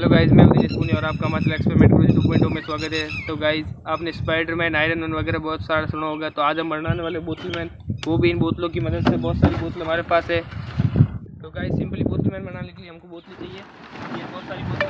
Hello guys, मैं दिनेश पुनी और आपका हमारे एक्सपेरिमेंट गुरुजी 2.0 में स्वागत है। तो गाइज, आपने स्पाइडरमैन, आयरन मैन वगैरह बहुत सारा सुना होगा। तो आज हम बनाने वाले बोतल मैन, वो भी इन बोतलों की मदद से। बहुत सारी बोतल हमारे पास है। तो गाइज, सिंपली बोतल मैन बनाने के लिए हमको बोतल चाहिए। ये बहुत सारी बोतल।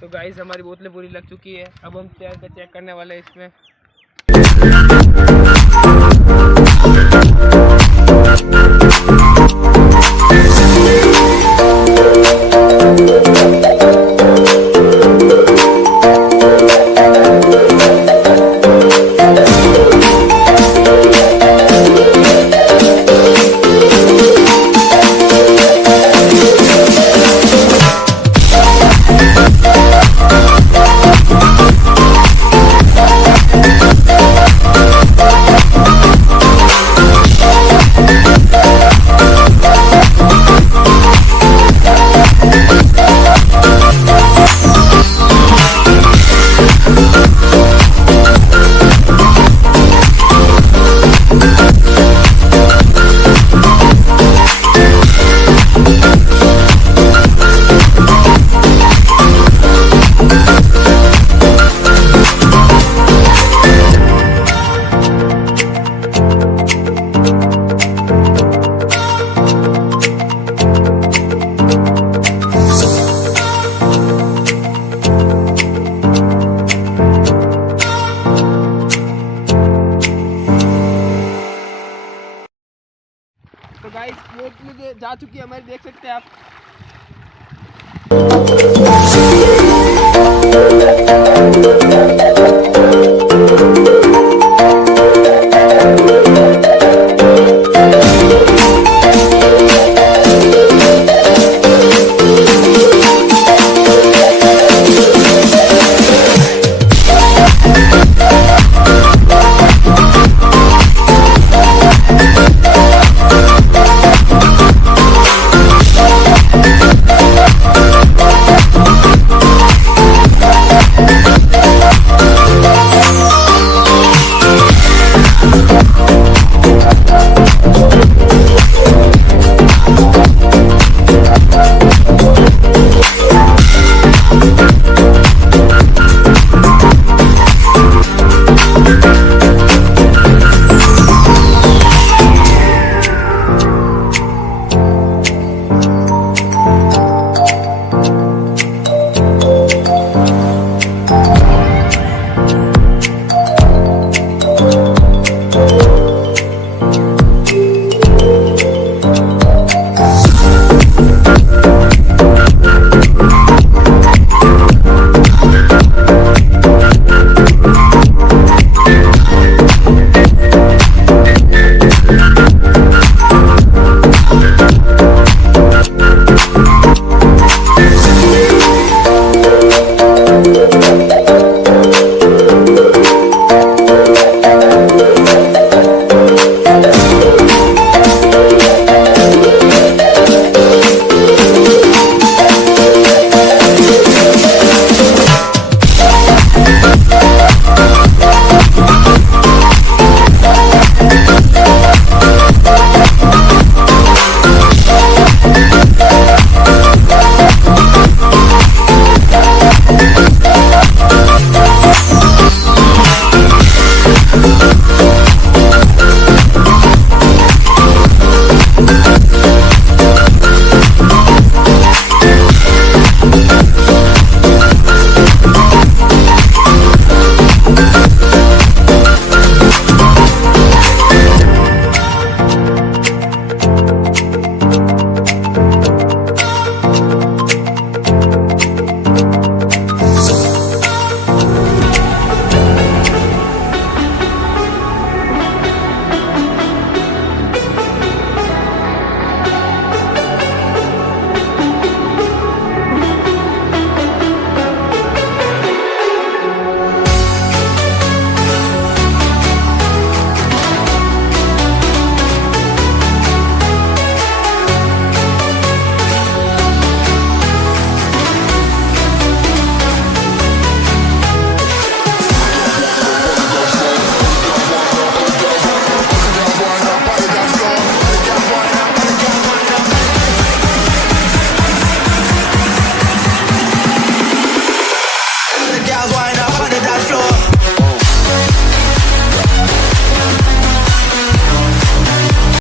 तो गाइस, हमारी बोतलें पूरी लग चुकी है। अब हम चेक करने वाले हैं इसमें। तो गाइस, बोतल जा चुकी है हमारी, देख सकते हैं आप।